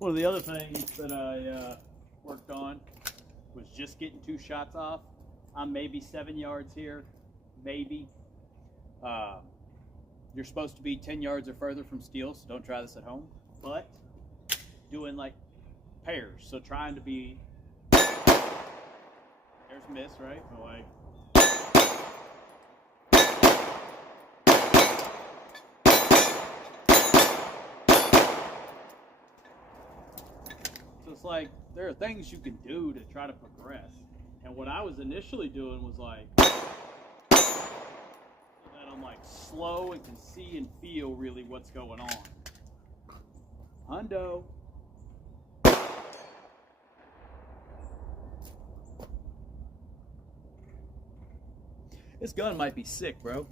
One of the other things that I worked on was just getting 2 shots off. I'm maybe 7 yards here, maybe. You're supposed to be 10 yards or further from steel, so don't try this at home. But doing like pairs, so trying to be, there's miss, right? So like, so it's like there are things you can do to try to progress. And what I was initially doing was like, so that I'm like slow and can see and feel really what's going on. Hundo. This gun might be sick, bro.